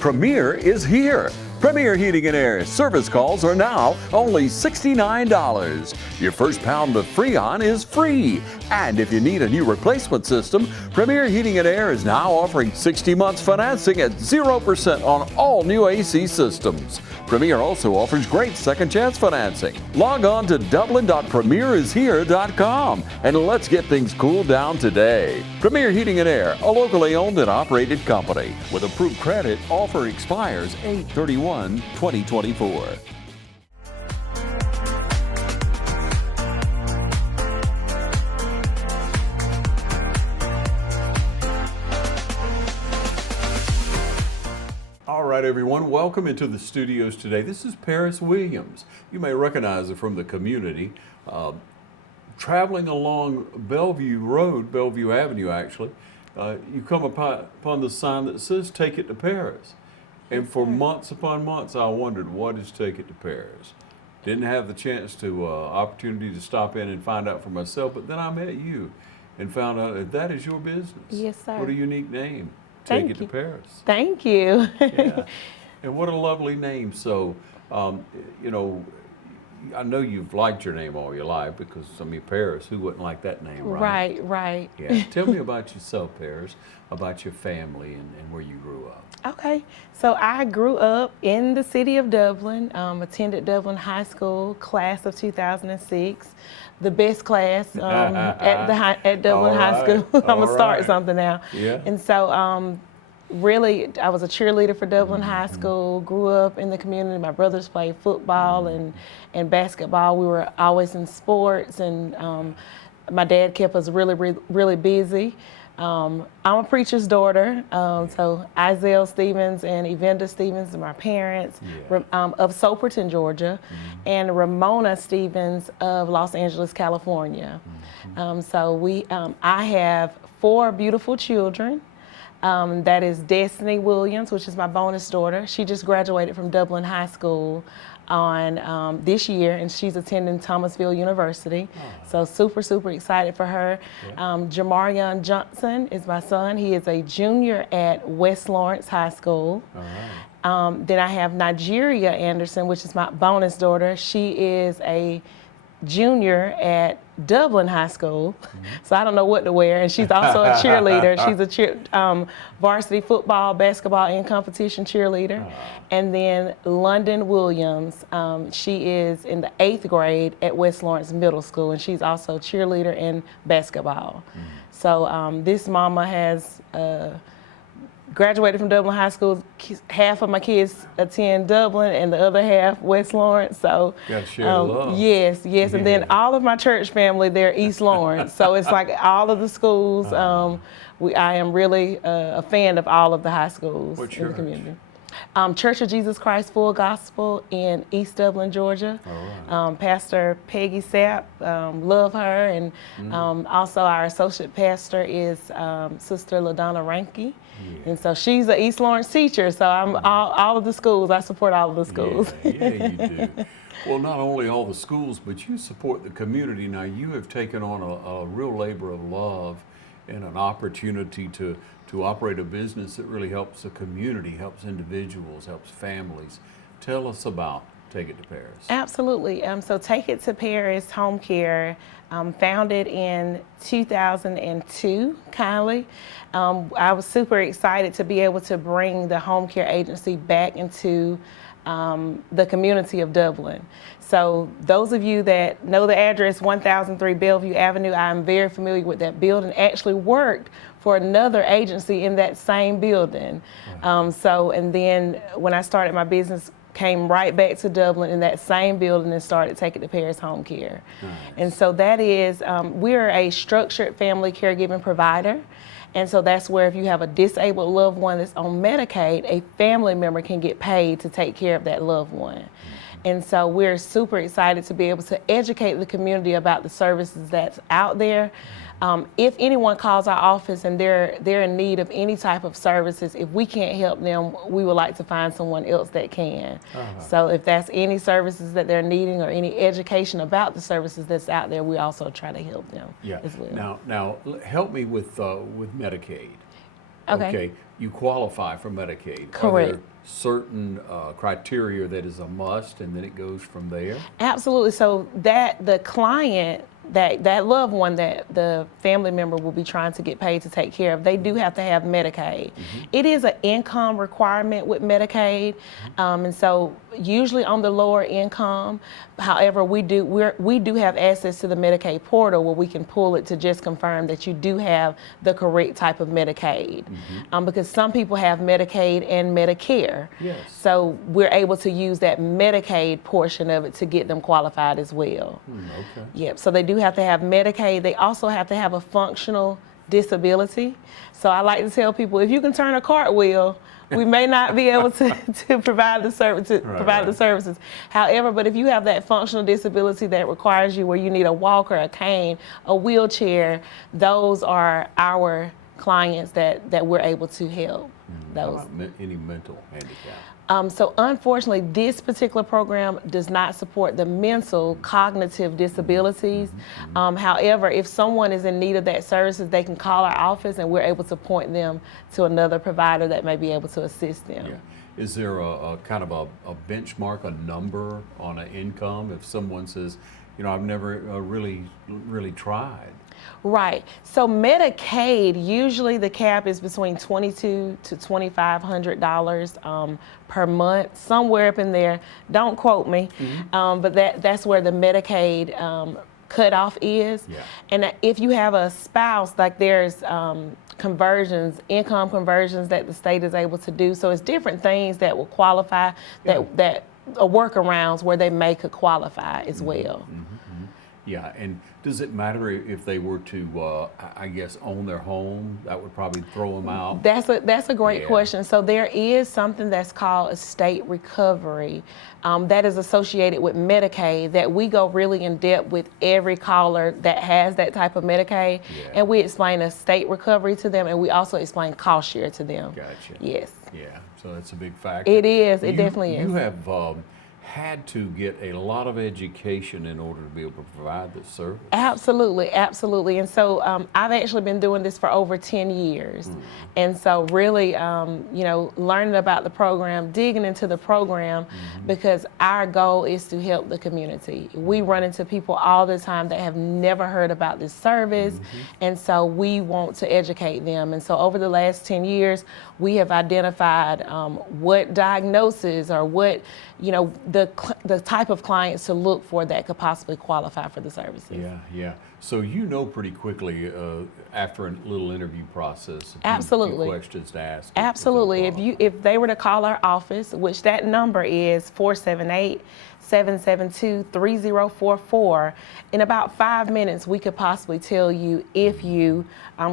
Premier is here. Premier Heating and Air service calls are now only $69. Your first pound of Freon is free. And if you need a new replacement system, Premier Heating and Air is now offering 60 months financing at 0% on all new AC systems. Premier also offers great second chance financing. Log on to dublin.premierishere.com and let's get things cooled down today. Premier Heating and Air, a locally owned and operated company with approved credit. Offer expires 8/31/2024. All right, everyone, welcome into the studios today. This is Paris Williams. You may recognize her from the community. Traveling along Bellevue Road, Bellevue Avenue actually, you come upon the sign that says "Take It to Paris." And for months upon months, I wondered, what is Take It to Paris? Didn't have the chance to, opportunity to stop in and find out for myself, but then I met you and found out that is your business. Yes, sir. What a unique name, Thank Take It you. to Paris. Thank you. Yeah. And what a lovely name. So, you know, I know you've liked your name all your life because, I mean, Paris, who wouldn't like that name, right? Right. Yeah. Tell me about yourself, Paris, about your family and where you grew up. Okay, so I grew up in the city of Dublin, attended Dublin High School, class of 2006, the best class at Dublin High School. I'm going to start something now. Yeah. And so really, I was a cheerleader for Dublin High School, grew up in the community. My brothers played football and basketball. We were always in sports, and my dad kept us really busy. I'm a preacher's daughter, so Isaiah Stevens and Evander Stevens are my parents, of Soperton, Georgia, and Ramona Stevens of Los Angeles, California. I have 4 beautiful children. That is Destiny Williams, which is my bonus daughter. She just graduated from Dublin High School on this year, and she's attending Thomasville University. So super excited for her. Jamarion Johnson is my son. He is a junior at West Lawrence High School. Then I have Nigeria Anderson, which is my bonus daughter. She is a junior at Dublin High School, so I don't know what to wear, and she's also a cheerleader. She's a varsity football, basketball, and competition cheerleader. And then London Williams, she is in the 8th grade at West Lawrence Middle School, and she's also a cheerleader in basketball. So this mama has graduated from Dublin High School. Half of my kids attend Dublin and the other half West Lawrence. So gotta share the love. Yes. And then all of my church family, they're East Lawrence. So it's like all of the schools. I am really a fan of all of the high schools in the community. Church of Jesus Christ Full Gospel in East Dublin, Georgia. Pastor Peggy Sapp, love her, and also our associate pastor is Sister LaDonna Ranke. And so she's an East Lawrence teacher, so I'm all of the schools. I support all of the schools. Yeah, you do. Well, not only all the schools, but you support the community. Now, you have taken on a real labor of love and an opportunity to operate a business that really helps the community, helps individuals, helps families. Tell us about Take It to Paris. Absolutely. So Take It to Paris Home Care, founded in 2002, kindly. I was super excited to be able to bring the home care agency back into the community of Dublin. So those of you that know the address, 1003 Bellevue Avenue, I'm very familiar with that building. Actually worked for another agency in that same building. And then when I started my business, came right back to Dublin in that same building and started Take It to Paris Home Care. And so that is, we're a structured family caregiving provider. And so that's where if you have a disabled loved one that's on Medicaid, a family member can get paid to take care of that loved one. And so we're super excited to be able to educate the community about the services that's out there. If anyone calls our office and they're in need of any type of services, if we can't help them, we would like to find someone else that can. So if that's any services that they're needing or any education about the services that's out there, we also try to help them as well. Now help me with Medicaid. Okay. You qualify for Medicaid. Correct. Are there certain criteria that is a must, and then it goes from there? Absolutely. So that the client, that loved one that the family member will be trying to get paid to take care of, they do have to have Medicaid. It is an income requirement with Medicaid, and so usually on the lower income. However, we do have access to the Medicaid portal where we can pull it to just confirm that you do have the correct type of Medicaid, because some people have Medicaid and Medicare. Yes. So we're able to use that Medicaid portion of it to get them qualified as well. Okay. Yep, so they do have to have Medicaid. They also have to have a functional disability. So I like to tell people, if you can turn a cartwheel, we may not be able to provide the the services. However, but if you have that functional disability that requires you where you need a walker, a cane, a wheelchair, those are our clients that we're able to help. How about any mental handicap? So unfortunately, this particular program does not support the mental cognitive disabilities. However, if someone is in need of that services, they can call our office and we're able to point them to another provider that may be able to assist them. Yeah. Is there a kind of a benchmark, a number on an income? If someone says, I've never really tried. Right. So Medicaid, usually the cap is between $2,200 to $2,500 per month, somewhere up in there. Don't quote me, but that's where the Medicaid cutoff is. Yeah. And if you have a spouse, like there's conversions, income conversions that the state is able to do. So it's different things that will qualify, that workarounds where they could qualify as well. Yeah, and does it matter if they were to, I guess, own their home? That would probably throw them out. That's a great question. So there is something that's called estate recovery that is associated with Medicaid that we go really in depth with every caller that has that type of Medicaid, and we explain estate recovery to them, and we also explain cost share to them. Gotcha. Yes. Yeah, so that's a big factor. It is. It definitely is. You have had to get a lot of education in order to be able to provide this service. Absolutely, absolutely. And so I've actually been doing this for over 10 years. And so really, learning about the program, digging into the program, because our goal is to help the community. We run into people all the time that have never heard about this service, and so we want to educate them. And so over the last 10 years, we have identified what diagnosis or what, the type of clients to look for that could possibly qualify for the services. Yeah. So pretty quickly after a little interview process. Absolutely. A few questions to ask. Absolutely. If they were to call our office, which that number is 478-772-3044, in about 5 minutes we could possibly tell you if you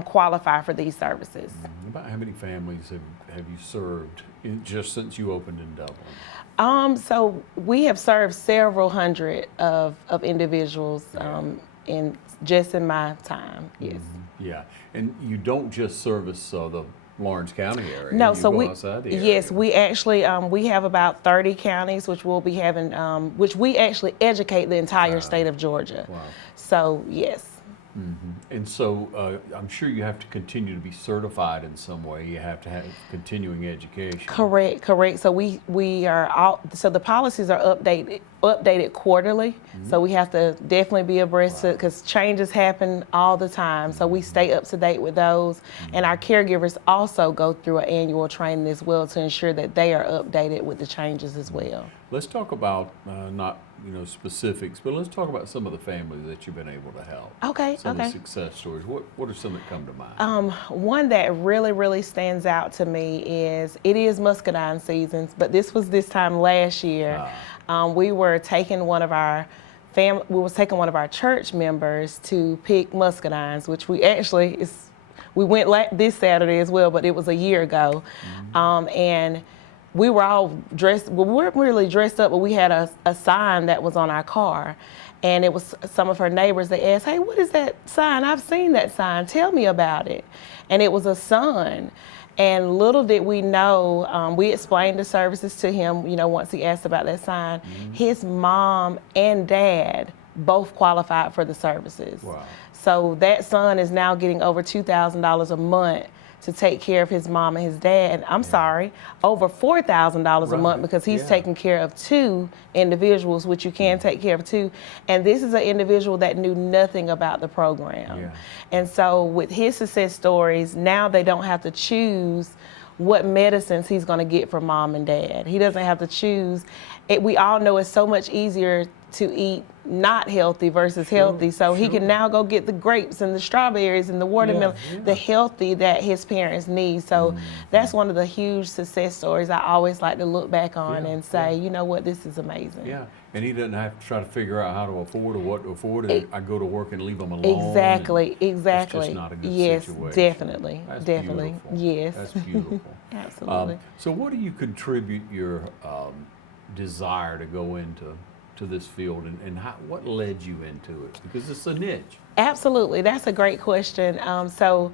qualify for these services. About how many families have you served just since you opened in Dublin? So we have served several hundred of individuals in my time. Yes. Yeah, and you don't just service the Lawrence County area. No, you so go we outside the area. yes, we actually we have about 30 counties, which we'll be having, which we actually educate the entire state of Georgia. Wow. So yes. And so I'm sure you have to continue to be certified in some way. You have to have continuing education. Correct. So we are so the policies are updated quarterly. So we have to definitely be abreast because changes happen all the time. So we stay up to date with those, and our caregivers also go through an annual training as well to ensure that they are updated with the changes as well. Let's talk about not specifics, but let's talk about some of the families that you've been able to help. Okay. Some of the success stories. What are some that come to mind? One that really stands out to me is it is muscadine seasons, but this was this time last year. We were taking one of our church members to pick muscadines, which we went this Saturday as well, but it was a year ago, and we were all dressed. Well, we weren't really dressed up, but we had a sign that was on our car, and it was some of her neighbors that asked, "Hey, what is that sign? I've seen that sign. Tell me about it." And it was a son. And little did we know, we explained the services to him, once he asked about that sign. His mom and dad both qualified for the services. Wow. So that son is now getting over $2,000 a month to take care of his mom and his dad. I'm sorry, over $4,000 a month, because he's taking care of 2 individuals, which you can take care of 2. And this is an individual that knew nothing about the program. Yeah. And so with his success stories, now they don't have to choose what medicines he's going to get from mom and dad. He doesn't have to choose. We all know it's so much easier to eat not healthy versus healthy. So he can now go get the grapes and the strawberries and the watermelon, the healthy that his parents need. So that's one of the huge success stories I always like to look back on and say, you know what, this is amazing. Yeah, and he doesn't have to try to figure out how to afford or what to afford. I go to work and leave them alone. Exactly. It's just not a good situation. Yes, definitely. That's Definitely. beautiful. Yes. That's beautiful. Absolutely. So what do you contribute your desire to go into this field, and what led you into it? Because it's a niche. Absolutely. That's a great question. So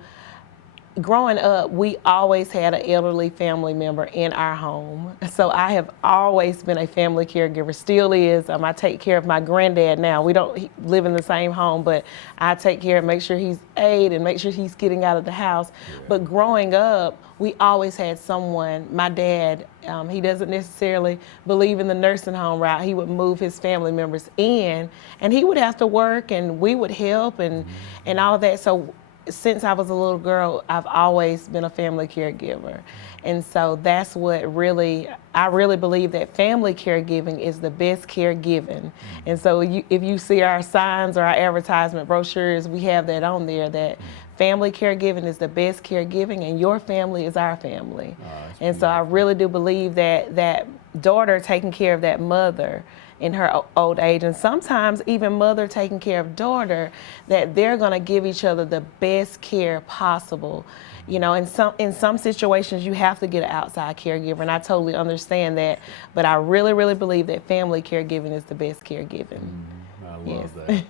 growing up, we always had an elderly family member in our home. So I have always been a family caregiver, still is. I take care of my granddad now. We don't live in the same home, but I take care of, make sure he's ate and make sure he's getting out of the house. But growing up, we always had someone. My dad, he doesn't necessarily believe in the nursing home route. He would move his family members in, and he would have to work, and we would help and all of that. So since I was a little girl, I've always been a family caregiver. And so that's what I really believe that family caregiving is the best caregiving. And so if you see our signs or our advertisement brochures, we have that on there, that family caregiving is the best caregiving, and your family is our family. And so I really do believe that daughter taking care of that mother in her old age, and sometimes even mother taking care of daughter, that they're going to give each other the best care possible. You know, in some situations you have to get an outside caregiver, and I totally understand that, but I really, really believe that family caregiving is the best caregiving. I love that.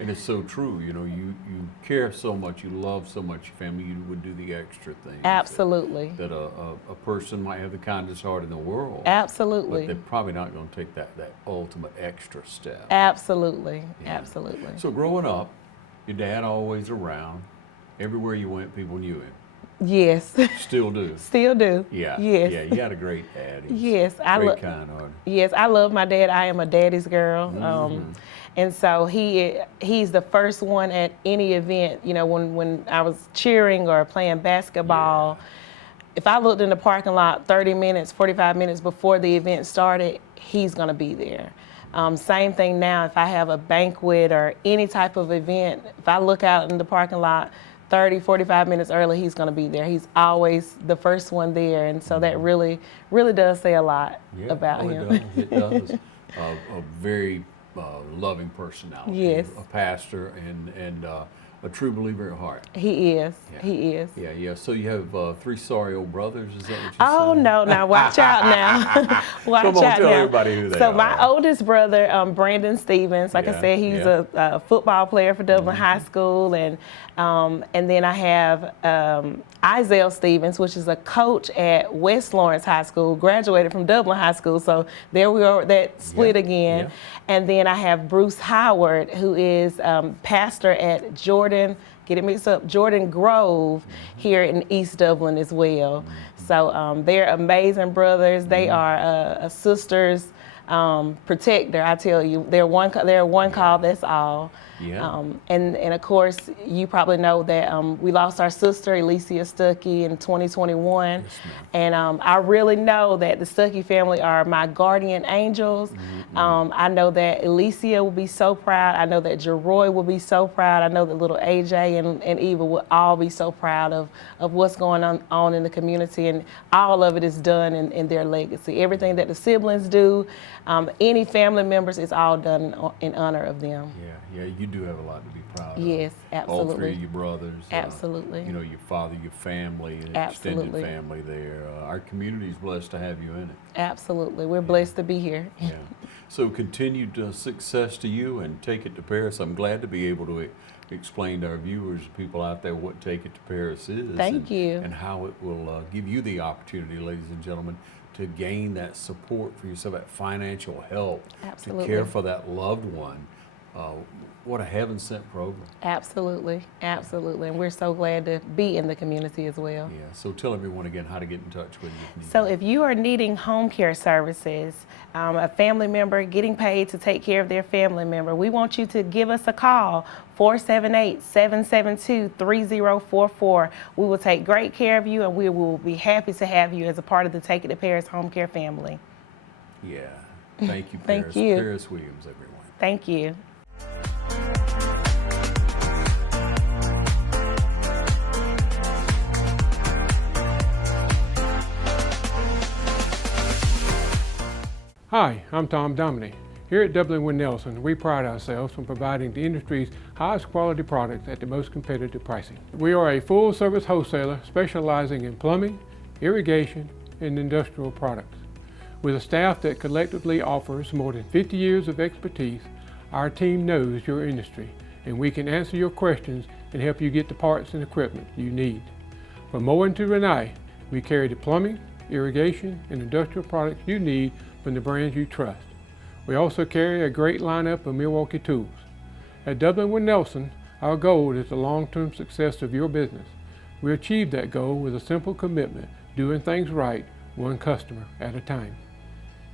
And it's so true. You know, you care so much, you love so much your family, you would do the extra things. Absolutely. That a person might have the kindest heart in the world. Absolutely. But they're probably not going to take that ultimate extra step. Absolutely. Yeah. Absolutely. So growing up, your dad always around. Everywhere you went, people knew him. Yes. Still do. Still do. Yeah. Yes. Yeah, you had a great dad. Yes. Very kind-hearted. Yes, I love my dad. I am a daddy's girl. And so he's the first one at any event. You know, when I was cheering or playing basketball, if I looked in the parking lot 30 minutes, 45 minutes before the event started, he's going to be there. Same thing now, if I have a banquet or any type of event, if I look out in the parking lot 30, 45 minutes early, he's going to be there. He's always the first one there. And so that really, really does say a lot about him. It does. A very loving personality. Yes. A pastor and a true believer at heart. He is. Yeah. He is. Yeah. So you have 3 sorry old brothers, is that what you said? Oh, no, now watch out now. Watch Come on, out tell now. everybody who they So are. my oldest brother, Brandon Stevens, like I said, he's a football player for Dublin High School. And then I have Isaiah Stevens, which is a coach at West Lawrence High School, graduated from Dublin High School. So there we are, that split again. Yeah. And then I have Bruce Howard, who is pastor at Jordan Grove here in East Dublin as well. So they're amazing brothers. They are a sister's protector, I tell you. They're one call, that's all. Yeah. And of course, you probably know that we lost our sister, Alicia Stuckey, in 2021. Yes, and I really know that the Stuckey family are my guardian angels. I know that Alicia will be so proud. I know that Jeroy will be so proud. I know that little AJ and Eva will all be so proud of what's going on in the community. And all of it is done in their legacy. Everything that the siblings do, any family members, is all done in honor of them. Yeah, you do have a lot to be proud of. Yes, absolutely. All 3 of your brothers. Absolutely. You know, your father, your family, extended family there. Our community is blessed to have you in it. Absolutely. We're blessed to be here. Yeah. So continued success to you, and Take It to Paris. I'm glad to be able to explain to our viewers, people out there, what Take It to Paris is. Thank you. And how it will give you the opportunity, ladies and gentlemen, to gain that support for yourself, that financial help, Absolutely. to care for that loved one What a heaven-sent program. Absolutely, absolutely. And we're so glad to be in the community as well. Yeah, so tell everyone again how to get in touch with you. So if you are needing home care services, a family member getting paid to take care of their family member, we want you to give us a call, 478-772-3044. We will take great care of you, and we will be happy to have you as a part of the Take It to Paris home care family. Yeah, thank you, Thank Paris. you. Paris Williams, everyone. Thank you. Hi, I'm Tom Dominy. Here at Dublin & Nelson, we pride ourselves on providing the industry's highest quality products at the most competitive pricing. We are a full-service wholesaler specializing in plumbing, irrigation, and industrial products. With a staff that collectively offers more than 50 years of expertise, our team knows your industry, and we can answer your questions and help you get the parts and equipment you need. From Moen to Renee, we carry the plumbing, irrigation, and industrial products you need from the brands you trust. We also carry a great lineup of Milwaukee tools. At Dublin & Nelson, our goal is the long-term success of your business. We achieve that goal with a simple commitment, doing things right, one customer at a time.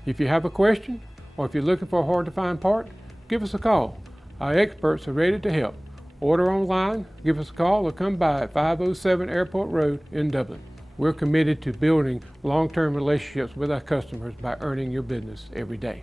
If you have a question, or if you're looking for a hard-to-find part, give us a call. Our experts are ready to help. Order online, give us a call, or come by at 507 Airport Road in Dublin. We're committed to building long-term relationships with our customers by earning your business every day.